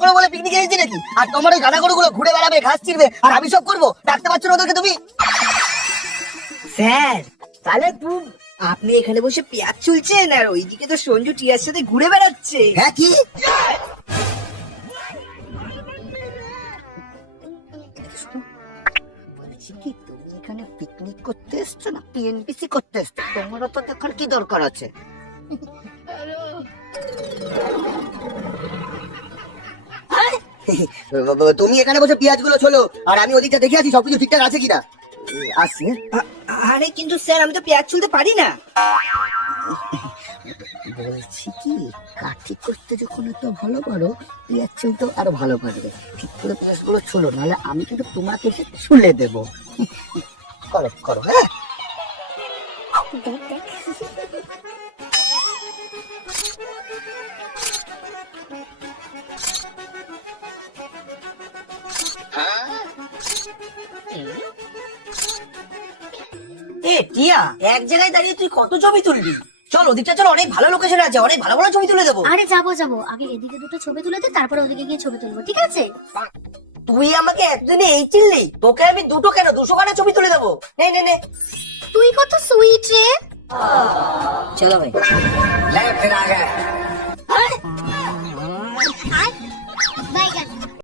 করে বলে পিকনিকে এসেছি নাকি? আর তোমার ওই গানা গরুগুলো ঘুরে বেড়াবে, ঘাস ছিড়বে, আর আমি সব করবো? ডাকতে পারছো না ওদেরকে তুমি? স্যার তাহলে আপনি এখানে বসে পেঁয়াজ চুলছেন আর ওইদিকে তো সঞ্জু টিয়ার সাথে ঘুরে বেড়াচ্ছে। হ্যাঁ কি? বলছি কি, তুমি এখানে পিকনিক করতে এসছো না পিএনপিসি করতে এসছো? তোমারও তো দেখার কি দরকার আছে? তুমি এখানে বসে পেঁয়াজ গুলো ছোলো, আর আমি ওদিকটা দেখে আছি সবকিছু ঠিকঠাক আছে কিনা। আসছি। আরে কিন্তু স্যার আমি তো পেঁয়াজ চুলতে পারি না। বলছি কি, কাঠি করতে যখন এত ভালো পারো, পেঁয়াজ চুলতেও আরো ভালো পারবে। ঠিক করে পেঁয়াজ গুলো ছোলো, নাহলে আমি কিন্তু তোমাকে এসে ছুলে দেবো। করো করো, হ্যাঁ। দেখ দেখ এ টিয়া, এক জায়গায় দাঁড়িয়ে তুই কত ছবি তুলবি? চল ওদিকটা চল, অনেক ভালো লোকেশন আছে, অনেক ভালো ভালো ছবি তুলে দেবো। আরে যাবো যাবো, আগে এদিকে দুটো ছবি তুলে দে, তারপরে ওদিকে গিয়ে ছবি তুলবো, ঠিক আছে? তুই আমাকে একদিনে এই চিনলি, তোকে আমি দুটো কেন 200 খানা ছবি তুলে দেবো। নে নে নে। তুই কত সুইট রে। চলো ভাই। ले फिर आ गए।